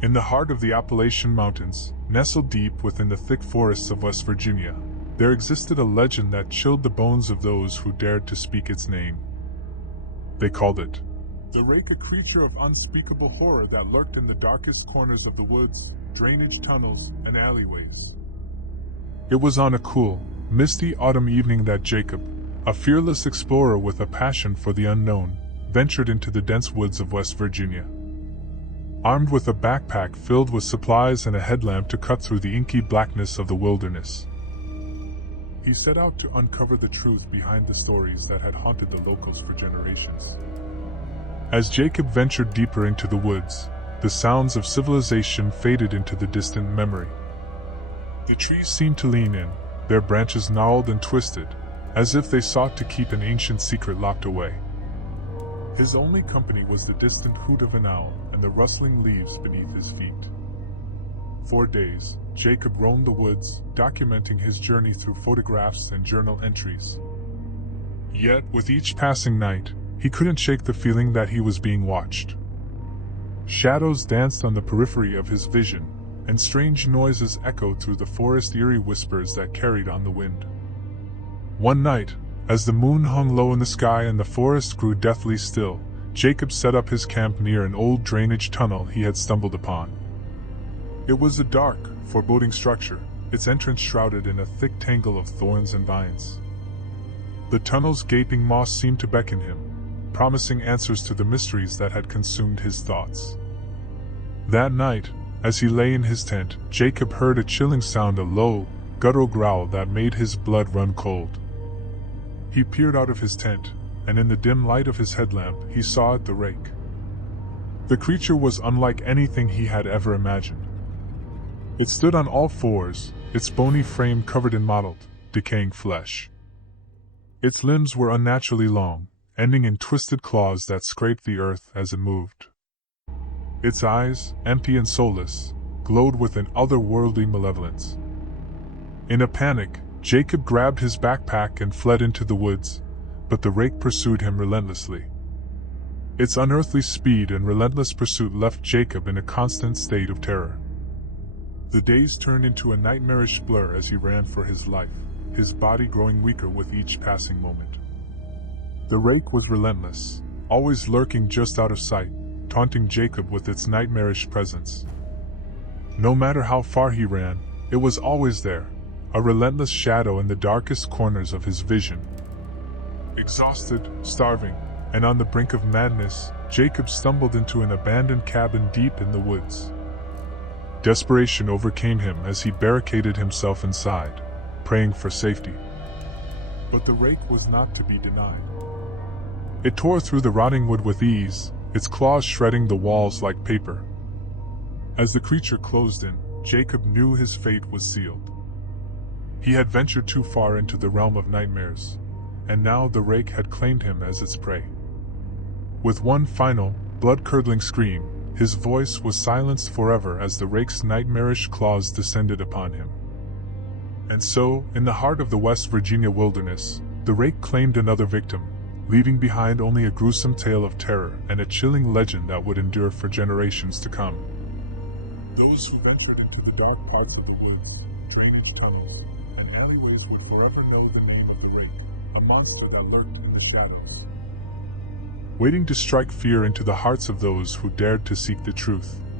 In the heart of the Appalachian Mountains, nestled deep within the thick forests of West Virginia, there existed a legend that chilled the bones of those who dared to speak its name. They called it the Rake, a creature of unspeakable horror that lurked in the darkest corners of the woods, drainage tunnels, and alleyways. It was on a cool, misty autumn evening that Jacob, a fearless explorer with a passion for the unknown, ventured into the dense woods of West Virginia. Armed with a backpack filled with supplies and a headlamp to cut through the inky blackness of the wilderness, he set out to uncover the truth behind the stories that had haunted the locals for generations. As Jacob ventured deeper into the woods, the sounds of civilization faded into the distant memory. The trees seemed to lean in, their branches gnarled and twisted, as if they sought to keep an ancient secret locked away. His only company was the distant hoot of an owl and the rustling leaves beneath his feet. For days, Jacob roamed the woods, documenting his journey through photographs and journal entries. Yet, with each passing night, he couldn't shake the feeling that he was being watched. Shadows danced on the periphery of his vision, and strange noises echoed through the forest, eerie whispers that carried on the wind. One night, as the moon hung low in the sky and the forest grew deathly still, Jacob set up his camp near an old drainage tunnel he had stumbled upon. It was a dark, foreboding structure, its entrance shrouded in a thick tangle of thorns and vines. The tunnel's gaping maw seemed to beckon him, promising answers to the mysteries that had consumed his thoughts. That night, as he lay in his tent, Jacob heard a chilling sound, a low, guttural growl that made his blood run cold. He peered out of his tent, and in the dim light of his headlamp, he saw the Rake. The creature was unlike anything he had ever imagined. It stood on all fours, its bony frame covered in mottled, decaying flesh. Its limbs were unnaturally long, ending in twisted claws that scraped the earth as it moved. Its eyes, empty and soulless, glowed with an otherworldly malevolence. In a panic, Jacob grabbed his backpack and fled into the woods, but the Rake pursued him relentlessly. Its unearthly speed and relentless pursuit left Jacob in a constant state of terror. The days turned into a nightmarish blur as he ran for his life, his body growing weaker with each passing moment. The Rake was relentless, always lurking just out of sight, taunting Jacob with its nightmarish presence. No matter how far he ran, it was always there, a relentless shadow in the darkest corners of his vision. Exhausted, starving, and on the brink of madness, Jacob stumbled into an abandoned cabin deep in the woods. Desperation overcame him as he barricaded himself inside, praying for safety. But the Rake was not to be denied. It tore through the rotting wood with ease, its claws shredding the walls like paper. As the creature closed in, Jacob knew his fate was sealed. He had ventured too far into the realm of nightmares, and now the Rake had claimed him as its prey. With one final, blood-curdling scream, his voice was silenced forever as the Rake's nightmarish claws descended upon him. And so, in the heart of the West Virginia wilderness, the Rake claimed another victim, leaving behind only a gruesome tale of terror and a chilling legend that would endure for generations to come. Those who ventured into the dark parts of the woods, drainage tunnels, and alleyways would forever know the name of the Rake, a monster that lurked in the shadows, waiting to strike fear into the hearts of those who dared to seek the truth.